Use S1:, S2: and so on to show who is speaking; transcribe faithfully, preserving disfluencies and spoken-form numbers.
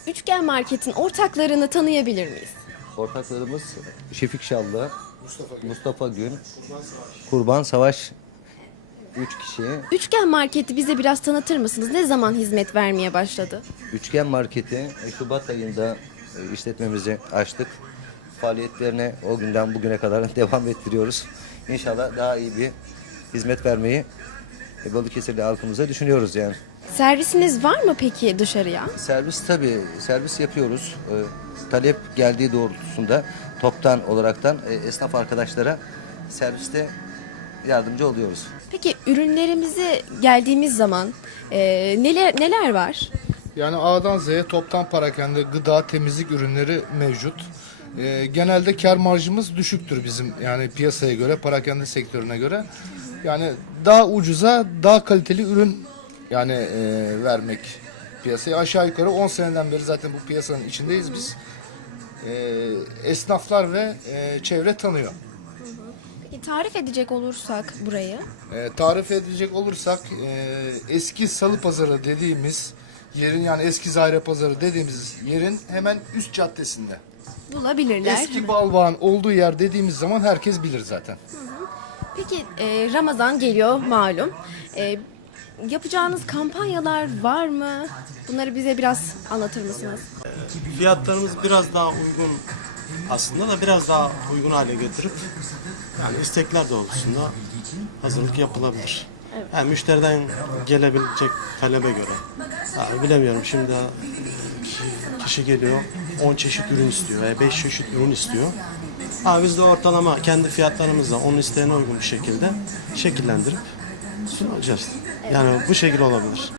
S1: Üçgen Market'in ortaklarını tanıyabilir miyiz?
S2: Ortaklarımız Şefik Şallı, Mustafa Gün, Mustafa Gün Kurban Savaş üç kişi.
S1: Üçgen Market'i bize biraz tanıtır mısınız? Ne zaman hizmet vermeye başladı?
S2: Üçgen Market'i e, Şubat ayında e, işletmemizi açtık. Faaliyetlerine o günden bugüne kadar devam ettiriyoruz. İnşallah daha iyi bir hizmet vermeyi e, Balıkesirli halkımıza düşünüyoruz yani.
S1: Servisiniz var mı peki dışarıya?
S2: Servis tabii servis yapıyoruz. E, talep geldiği doğrultusunda toptan olaraktan e, esnaf arkadaşlara serviste yardımcı oluyoruz.
S1: Peki ürünlerimize geldiğimiz zaman e, neler neler var?
S3: Yani A'dan Z'ye toptan parakende gıda, temizlik ürünleri mevcut. Ee, genelde kar marjımız düşüktür bizim yani piyasaya göre, parakende sektörüne göre. Yani daha ucuza, daha kaliteli ürün yani e, vermek piyasaya. Aşağı yukarı on seneden beri zaten bu piyasanın içindeyiz biz. Ee, esnaflar ve e, çevre tanıyor.
S1: Peki tarif edecek olursak burayı?
S3: E, tarif edecek olursak e, eski Salı Pazarı dediğimiz yerin yani eski Zahire Pazarı dediğimiz yerin hemen üst caddesinde.
S1: Bulabilirler.
S3: Eski Balvağın olduğu yer dediğimiz zaman herkes bilir zaten.
S1: Peki e, Ramazan geliyor malum. E, yapacağınız kampanyalar var mı? Bunları bize biraz anlatır mısınız?
S4: Fiyatlarımız biraz daha uygun aslında da biraz daha uygun hale getirip yani istekler doğrultusunda hazırlık yapılabilir. Yani müşteriden gelebilecek talebe göre. Ha, bilemiyorum şimdi e, kişi geliyor on çeşit ürün istiyor veya beş çeşit ürün istiyor. Ha, biz de ortalama kendi fiyatlarımızla onun isteğine uygun bir şekilde şekillendirip sunacağız. Yani bu şekilde olabilir.